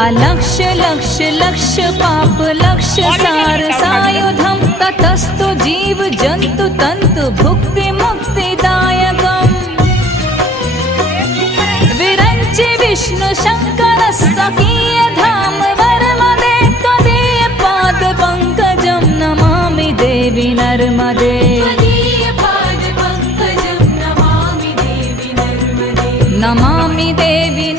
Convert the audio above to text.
अलक्ष्य लक्ष्य लक्ष्य पाप लक्ष्य सार सायुधम ततस्तु जीव जंतु तंतु भुक्ति मुक्तिदायकम् विरंचि विष्णु शंकर सकीय धाम वर्मदे त्वदीय पाद पंकजं नमामि देवी नर्मदे नमामि देवी